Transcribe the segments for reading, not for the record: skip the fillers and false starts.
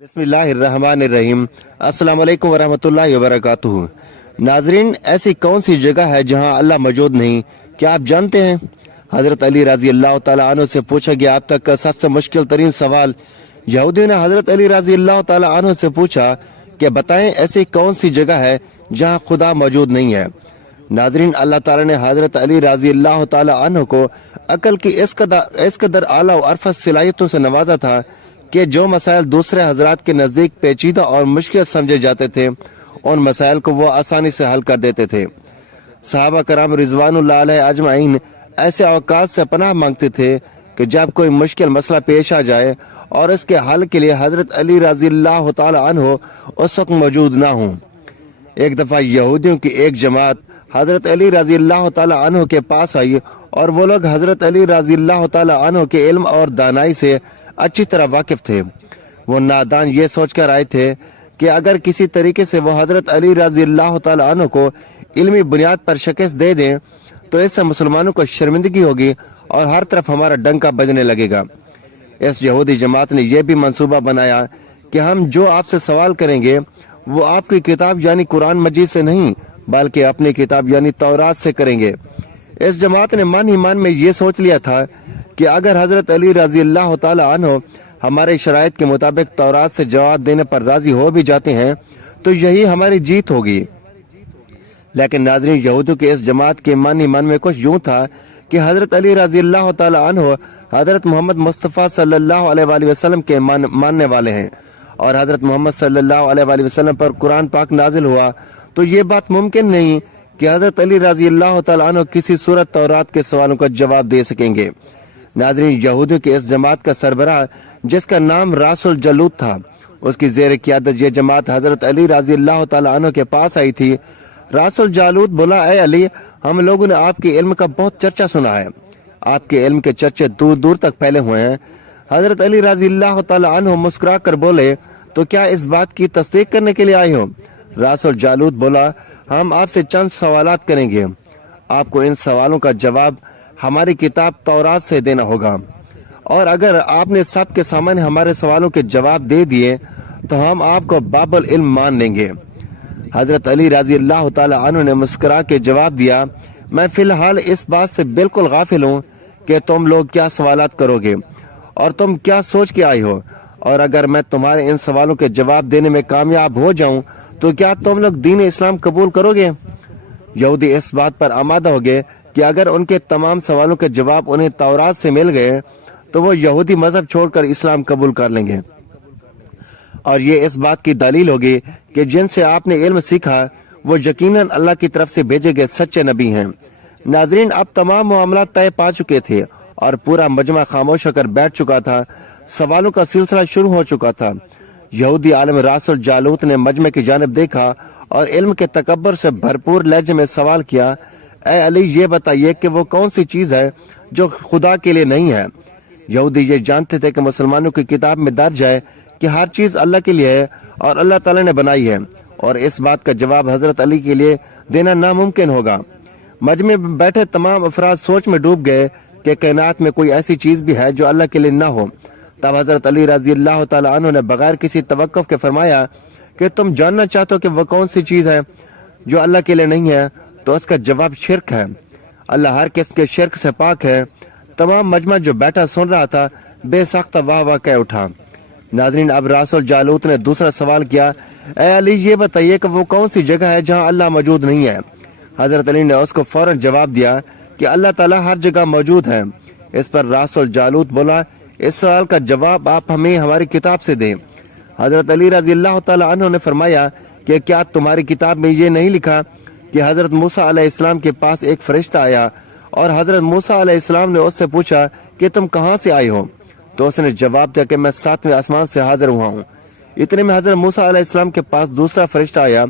बिस्मिल्लाहिर्रहमानिर्रहीम। अस्सलाम वालेकुम वरहमतुल्लाहि वबरकातुहू। नाजरीन, ऐसी कौन सी जगह है जहां अल्लाह मौजूद नहीं? क्या आप जानते हैं? हजरत अली रजी अल्लाह तआला अन्हु से पूछा गया अब तक का सबसे मुश्किल तरीन सवाल। यहूदियों ने हजरत अली रजी अल्लाह तआला अन्हु से पूछा कि बताएं ऐसी कौन सी जगह है जहां खुदा मौजूद नहीं है। नाजरीन, अल्लाह ताला ने हजरत अली रजी अल्लाह तआला अन्हु को अकल की इस कदर आला और अरफत सलाहियतों से नवाजा था कि जो मसाइल दूसरे हजरात के नज़दीक पेचीदा और मुश्किल समझे जाते थे उन मसाइल को वो आसानी से हल कर देते थे। सहाबा कराम रिजवानुल्लाह अलैहि अजमाइन ऐसे अवकाश से पनाह मांगते थे कि जब कोई मुश्किल मसला पेश आ जाए और इसके हल के लिए हजरत अली रजी अल्लाह तआला अन्हु उस वक्त मौजूद ना हों। एक दफ़ा यहूदियों की एक जमात हजरत अली रजी अल्लाह तआला अन्हु के पास आई और वो लोग हजरत अली रजी अल्लाह तआला अन्हु के इल्म और दानाई से अच्छी तरह वाकिफ थे। वो नादान ये सोचकर आए थे कि अगर किसी तरीके से वो हजरत अली रजी अल्लाह तआला अन्हु को इल्मी बुनियाद पर शिकस्त दे दें तो इससे मुसलमानों को शर्मिंदगी होगी और हर तरफ हमारा डंका बजने लगेगा। इस यहूदी जमात ने यह भी मंसूबा बनाया कि हम जो आपसे सवाल करेंगे वो आपकी किताब यानी कुरान मजीद से नहीं बल्कि अपनी किताब यानी तौरात से करेंगे। इस जमात ने मन ही मन में ये सोच लिया था कि अगर हजरत अली रजी अल्लाह तआला अन्हु हमारे शराइत के मुताबिक तौरात से जवाब देने पर राजी हो भी जाते हैं तो यही हमारी जीत होगी। लेकिन नाज़रीन, यहूदियों के इस जमात के मन ही मन में कुछ यूं था कि हजरत अली रजी अल्लाह तआला अन्हु हजरत मोहम्मद मुस्तफ़ा सल्लल्लाहु अलैहि वसल्लम के मानने वाले हैं और हजरत मोहम्मद सल्लल्लाहु अलैहि वसल्लम पर कुरान पाक नाजिल हुआ तो ये बात मुमकिन नहीं कि हजरत अली रजी अल्लाह तआला अन्हु किसी सूरत तौरात के सवालों का जवाब दे सकेंगे। नाज़रीन, यहूदियों के इस जमात का सरबराह जिसका नाम रासुल जालूत था, उसकी जेर क़ियादत ये जमात हजरत अली रजी अल्लाह तआला अन्हु के पास आई थी। रासुल जालूत बोला, ऐ अली, हम लोगों ने आपके इल्म का बहुत चर्चा सुना है। आपके इल्म के चर्चे दूर दूर तक फैले हुए हैं। हजरत अली रजी अल्लाह तआला अन्हु मुस्कुरा कर बोले, तो क्या इस बात की तस्दीक करने के लिए आए हो? रासुल जालूत बोला, हम आपसे चंद सवालात करेंगे। आपको इन सवालों का जवाब हमारी किताब तौरात से देना होगा और अगर आपने सबके सामने हमारे सवालों के जवाब दे दिए तो हम आपको बाबुल इल्म मान लेंगे। हजरत अली रजी अल्लाह तआला अन्हु ने मुस्कुरा के जवाब दिया, मैं फिलहाल इस बात से बिल्कुल गाफिल हूँ कि तुम लोग क्या सवालात करोगे और तुम क्या सोच के आई हो, और अगर मैं तुम्हारे इन सवालों के जवाब देने में कामयाब हो जाऊं तो क्या तुम लोग दीन इस्लाम कबूल करोगे? यहूदी इस बात पर आमादा हो गए कि अगर उनके तमाम सवालों के जवाब उन्हें तौरात से मिल गए तो वो यहूदी मजहब छोड़कर इस्लाम कबूल कर लेंगे और ये इस बात की दलील होगी कि जिनसे आपने इल्म सीखा वो यकीनन अल्लाह की तरफ से भेजे गए सच्चे नबी हैं। नाजरीन, अब तमाम मामला तय पा चुके थे और पूरा मजमा खामोश होकर बैठ चुका था। सवालों का सिलसिला शुरू हो चुका था। यहूदी आलम रासुल जालूत ने मजमे की जानिब देखा और इल्म के तकब्बर से भरपूर लहजे में सवाल किया, ऐ अली, ये बताइए कि वो कौन सी चीज है जो खुदा के लिए नहीं है? यहूदी ये जानते थे कि मुसलमानों की किताब में दर्ज है कि हर चीज अल्लाह के लिए है और अल्लाह ताला ने बनाई है और इस बात का जवाब हजरत अली के लिए देना नामुमकिन होगा। मजमे में बैठे तमाम अफराद सोच में डूब गए कि कायनात में कोई ऐसी चीज भी है जो अल्लाह के लिए ना हो। तब हजरत अली रजी अल्लाह तआला अन्हु ने बगैर किसी तवक्कुफ के फरमाया कि तुम जानना चाहते हो कि वह कौन सी चीज है जो अल्लाह के लिए नहीं है? तो उसका जवाब शिर्क है। अल्लाह हर किस्म के शिर्क से पाक है। तमाम मजमा जो बैठा सुन रहा था बेसख्त वाह वाह कह उठा। नाजरीन, अब रासुल जालूत ने दूसरा सवाल किया, ऐ अली, ये बताइए कि वो कौन सी जगह है जहां अल्लाह मौजूद नहीं है? हजरत अली ने उसको फौरन जवाब दिया कि अल्लाह ताला हर जगह मौजूद है। इस पर रासुल जालूत बोला, इस सवाल का जवाब आप हमें हमारी किताब से दें। हजरत अली रजी अल्लाह तआला अन्हु ने फरमाया कि क्या तुम्हारी किताब में ये नहीं लिखा कि हजरत मूसा अलैहिस्सलाम के पास एक फरिश्ता आया और हजरत मूसा अलैहिस्सलाम ने उससे पूछा कि तुम कहाँ से आए हो? तो उसने जवाब दिया कि मैं 7वें आसमान से हाजिर हुआ हूँ। इतने में हजरत मूसा अलैहिस्सलाम के पास दूसरा फरिश्ता आया।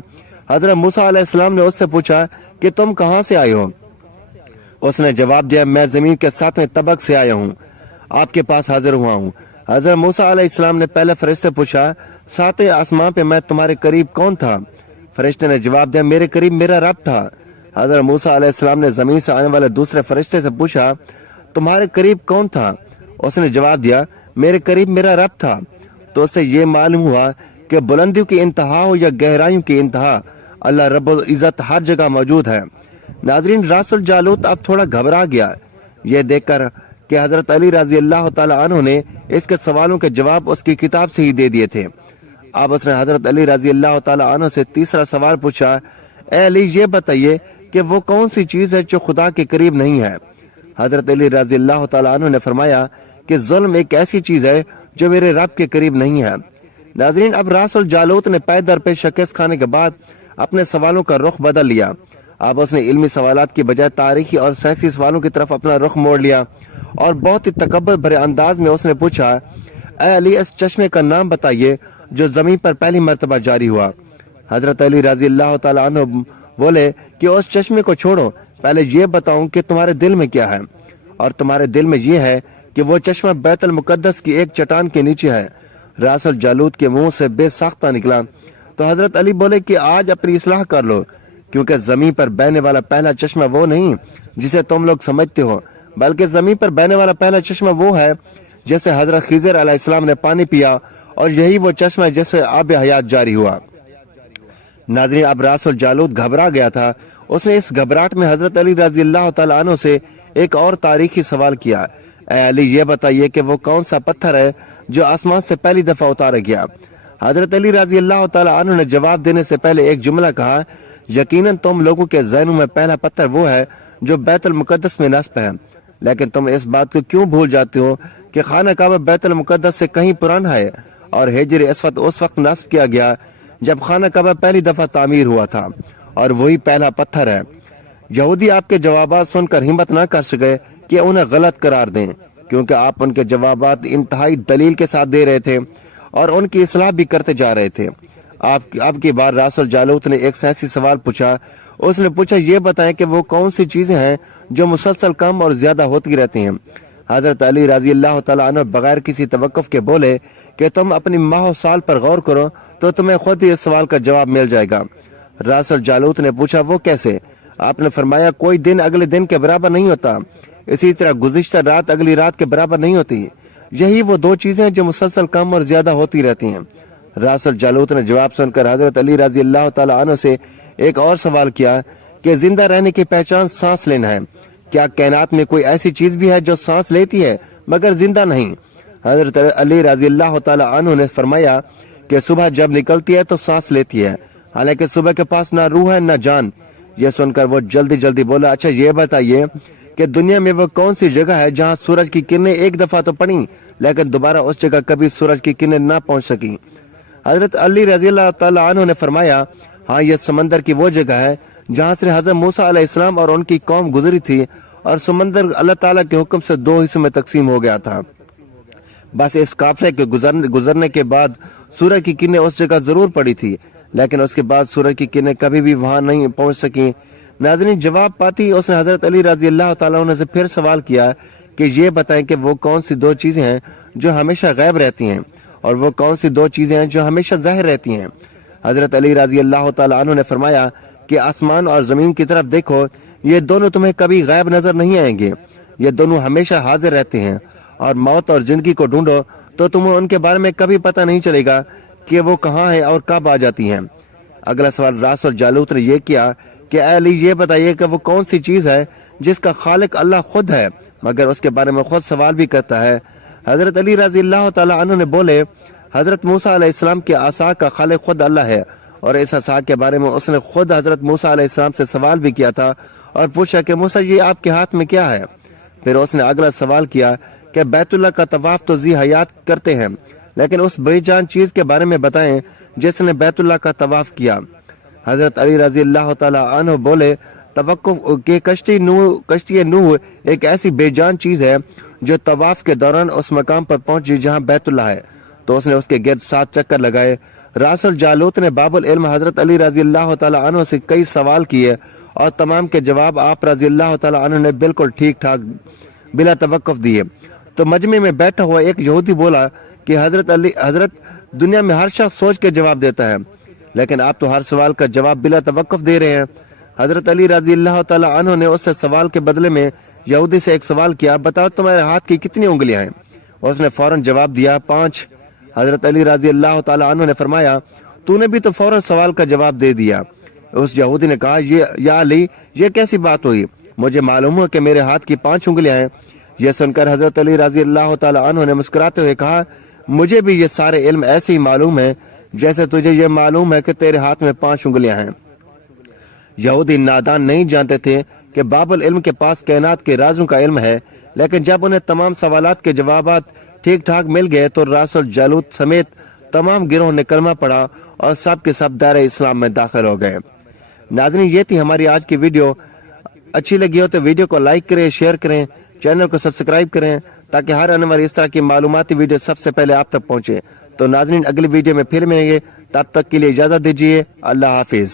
हजरत मूसा अलैहिस्सलाम ने उससे पूछा कि तुम कहाँ से आए हो? उसने जवाब दिया, मैं जमीन के 7वें तबक से आया हूँ, आपके पास हाजिर हुआ हूँ। हजरत मूसा अलैहिस्सलाम ने पहले फरिश्ते से पूछा, 7वें आसमान पे मैं तुम्हारे करीब कौन था? फरिश्ते ने जवाब दिया, मेरे करीब मेरा रब था। हजरत मूसा अलैहिस्सलाम ने जमीन से आने वाले दूसरे फरिश्ते से पूछा, तुम्हारे करीब कौन था? उसने जवाब दिया, मेरे करीब मेरा रब था। تو اسے یہ معلوم ہوا کہ بلندیوں کی انتہا ہو یا گہرائیوں کی انتہا، اللہ رب العزت ہر جگہ موجود ہے۔ ناظرین، راس الجالوت اب تھوڑا گھبرا گیا یہ دیکھ کر کہ حضرت علی رضی اللہ تعالیٰ عنہ نے اس کے سوالوں کے جواب اس کی کتاب سے ہی دے دیے تھے۔ اب اس نے حضرت علی رضی اللہ تعالیٰ عنہ سے تیسرا سوال پوچھا، اے علی یہ بتائیے کہ وہ کون سی چیز ہے جو خدا کے قریب نہیں ہے؟ حضرت علی رضی اللہ تعالیٰ عنہ نے فرمایا کہ ظلم ایک ایسی چیز ہے جو میرے رب کے قریب نہیں ہے۔ ناظرین، اب راس الجالوت نے پے در پہ شکست کھانے کے بعد اپنے سوالوں کا رخ بدل لیا۔ اب اس نے علمی سوالات کی بجائے تاریخی اور سیاسی سوالوں کی طرف اپنا رخ موڑ لیا اور بہت ہی تکبر بھرے انداز میں اس نے پوچھا، اے علی اس چشمے کا نام بتائیے جو زمین پر پہلی مرتبہ جاری ہوا۔ حضرت علی رضی اللہ تعالیٰ عنہ بولے کہ اس چشمے کو چھوڑو، پہلے یہ بتاؤں کہ تمہارے دل میں کیا ہے، اور تمہارے دل میں یہ ہے کہ وہ چشمہ بیت المقدس کی ایک چٹان کے نیچے ہے۔ راس الجالوت کے منہ سے بے ساختہ نکلا تو حضرت علی بولے کہ آج اپنی اصلاح کر لو، کیونکہ زمین پر بہنے والا پہلا چشمہ وہ نہیں جسے تم لوگ سمجھتے ہو، بلکہ زمین پر بہنے والا پہلا چشمہ وہ ہے جیسے حضرت خضر علیہ السلام نے پانی پیا، اور یہی وہ چشمہ جیسے آب حیات جاری ہوا۔ ناظرین، اب راس الجالوت گھبرا گیا تھا۔ اس نے اس گھبراہٹ میں حضرت علی رضی اللہ تعالیٰ عنہ سے ایک اور تاریخی سوال کیا، اے علی یہ بتائیے کہ وہ کون سا پتھر ہے جو آسمان سے پہلی دفعہ اتارا گیا؟ حضرت علی رضی اللہ تعالیٰ عنہ نے جواب دینے سے پہلے ایک جملہ کہا، یقیناً تم لوگوں کے ذہنوں میں پہلا پتھر وہ ہے جو بیت المقدس میں نصب ہے، لیکن تم اس بات کو کیوں بھول جاتے ہو کہ خانہ کعبہ بیت المقدس سے کہیں پرانا ہے، اور ہجر اسود اس وقت نصب کیا گیا جب خانہ کعبہ پہلی دفعہ تعمیر ہوا تھا، اور وہی پہلا پتھر ہے۔ یہودی آپ کے جوابات سن کر ہمت نہ کر سکے کہ انہیں غلط قرار دیں، کیونکہ آپ ان کے جوابات انتہائی دلیل کے ساتھ دے رہے تھے اور ان کی اصلاح بھی کرتے جا رہے تھے۔ آپ کی بار راس الجالوت نے ایک سیاسی سوال پوچھا۔ اس نے پوچھا، یہ بتائیں کہ وہ کون سی چیزیں ہیں جو مسلسل کم اور زیادہ ہوتی رہتی ہیں؟ حضرت علی رضی اللہ تعالیٰ عنہ بغیر کسی توقف کے بولے کہ تم اپنی ماہ و سال پر غور کرو تو تمہیں خود ہی اس سوال کا جواب مل جائے گا۔ راس الجالوت نے پوچھا، وہ کیسے؟ آپ نے فرمایا، کوئی دن اگلے دن کے برابر نہیں ہوتا، اسی طرح گزشتہ رات اگلی رات کے برابر نہیں ہوتی، یہی وہ دو چیزیں جو مسلسل کم اور زیادہ ہوتی رہتی ہیں۔ راس الجالوت نے جواب سن کر حضرت علی رضی اللہ تعالیٰ عنہ سے ایک اور سوال کیا کہ زندہ رہنے کی پہچان سانس لینا ہے، کیا کائنات میں کوئی ایسی چیز بھی ہے جو سانس لیتی ہے مگر زندہ نہیں؟ حضرت علی رضی اللہ تعالیٰ عنہ نے فرمایا کہ صبح جب نکلتی ہے تو سانس لیتی ہے، حالانکہ صبح کے پاس نہ روح ہے نہ جان۔ یہ سن کر وہ جلدی بولا، اچھا یہ بتائیے کہ دنیا میں وہ کون سی جگہ ہے جہاں سورج کی کرنیں ایک دفعہ تو پڑیں لیکن دوبارہ اس جگہ کبھی سورج کی کرنیں نہ پہنچ سکیں؟ حضرت علی رضی اللہ تعالیٰ عنہ نے فرمایا، ہاں یہ سمندر کی وہ جگہ ہے جہاں سے حضرت موسیٰ علیہ السلام اور ان کی قوم گزری تھی، اور سمندر اللہ تعالیٰ کے حکم سے دو حصوں میں تقسیم ہو گیا تھا۔ بس اس قافلے کے گزرنے کے بعد سورج کی کرنیں اس جگہ ضرور پڑی تھی، لیکن اس کے بعد سورج کی کرنیں کبھی بھی وہاں نہیں پہنچ سکیں۔ ناظرین، جواب پاتی اس نے حضرت علی رضی اللہ تعالیٰ عنہ سے پھر سوال کیا کہ یہ بتائیں کہ وہ کون سی دو چیزیں ہیں جو ہمیشہ غائب رہتی ہیں، اور وہ کون سی دو چیزیں ہیں جو ہمیشہ ظاہر رہتی ہیں؟ حضرت علی رضی اللہ تعالیٰ عنہ نے فرمایا کہ آسمان اور زمین کی طرف دیکھو، یہ دونوں تمہیں کبھی غائب نظر نہیں آئیں گے، یہ دونوں ہمیشہ حاضر رہتے ہیں، اور موت اور زندگی کو ڈھونڈو تو تمہیں ان کے بارے میں کبھی پتہ نہیں چلے گا کہ وہ کہاں ہیں اور کب آ جاتی ہیں۔ اگلا سوال راس الجالوت نے یہ کیا کہ اے علی یہ بتائیے کہ وہ کون سی چیز ہے جس کا خالق اللہ خود ہے مگر اس کے بارے میں خود سوال بھی کرتا ہے؟ حضرت علی رضی اللہ تعالیٰ عنہ نے بولے، حضرت موسیٰ علیہ السلام کے عصا کا خالق خود اللہ ہے، اور اس عصا کے بارے میں اس نے خود حضرت موسیٰ علیہ السلام سے سوال بھی کیا تھا اور پوچھا کہ موسیٰ یہ آپ کے ہاتھ میں کیا ہے؟ پھر اس نے اگلا سوال کیا کہ بیت اللہ کا طواف تو ذی حیات کرتے ہیں، لیکن اس بے جان چیز کے بارے میں بتائیں جس نے بیت اللہ کا طواف کیا۔ حضرت علی رضی اللہ تعالیٰ عنہ بولے، توقف کہ کشتی نوح ایک ایسی بے جان چیز ہے جو طواف کے دوران اس مقام پر پہنچی جہاں بیت اللہ ہے، تو اس نے اس کے گرد 7 چکر لگائے۔ راس الجالوت نے باب العلم حضرت علی رضی اللہ تعالیٰ عنہ سے کئی سوال کیے اور تمام کے جواب آپ رضی اللہ تعالیٰ عنہ نے بالکل ٹھیک ٹھاک بلا توقف دیے۔ تو مجمع میں بیٹھا ہوا ایک یہودی بولا کہ حضرت دنیا میں ہر شخص سوچ کے جواب دیتا ہے، لیکن آپ تو ہر سوال کا جواب بلا توقف دے رہے ہیں۔ حضرت علی رضی اللہ تعالیٰ عنہ نے اس سے سوال کے بدلے میں یہودی سے ایک سوال کیا، بتاؤ تمہارے ہاتھ کی کتنی انگلیاں ہیں؟ اس نے فوراً جواب دیا 5۔ हजरत अली रजी अल्लाह ताला अन्हु ने फरमाया, तूने भी तो फौरन सवाल का जवाब दे दिया। उस यहूदी ने कहा, या अली, ये कैसी बात हुई? मुझे मालूम है कि मेरे हाथ की 5 उंगलियां हैं। यह सुनकर हजरत अली रजी अल्लाह ताला अन्हु ने मुस्कुराते हुए कहा, मुझे भी ये सारे इल्म ऐसे ही मालूम है जैसे तुझे ये मालूम है कि तेरे हाथ में 5 उंगलियां हैं। यहूदी नादान नहीं जानते थे कि बाबुल इल्म के पास कायनात के राजों का इल्म है, लेकिन जब उन्हें तमाम सवालात के जवाबात ठीक ठाक मिल गए तो रासुल जालूत समेत तमाम गिरोह ने कलमा पढ़ा और सब के सब दायरे इस्लाम में दाखिल हो गए। नाज़रीन, ये थी हमारी आज की वीडियो। अच्छी लगी हो तो वीडियो को लाइक करें, शेयर करें, चैनल को सब्सक्राइब करें ताकि हर आने वाली इस तरह की मालूमाती वीडियो सबसे पहले आप तक पहुंचे। तो नाज़रीन, अगली वीडियो में फिर मिलेंगे, तब तक के लिए इजाजत दीजिए। अल्लाह हाफिज।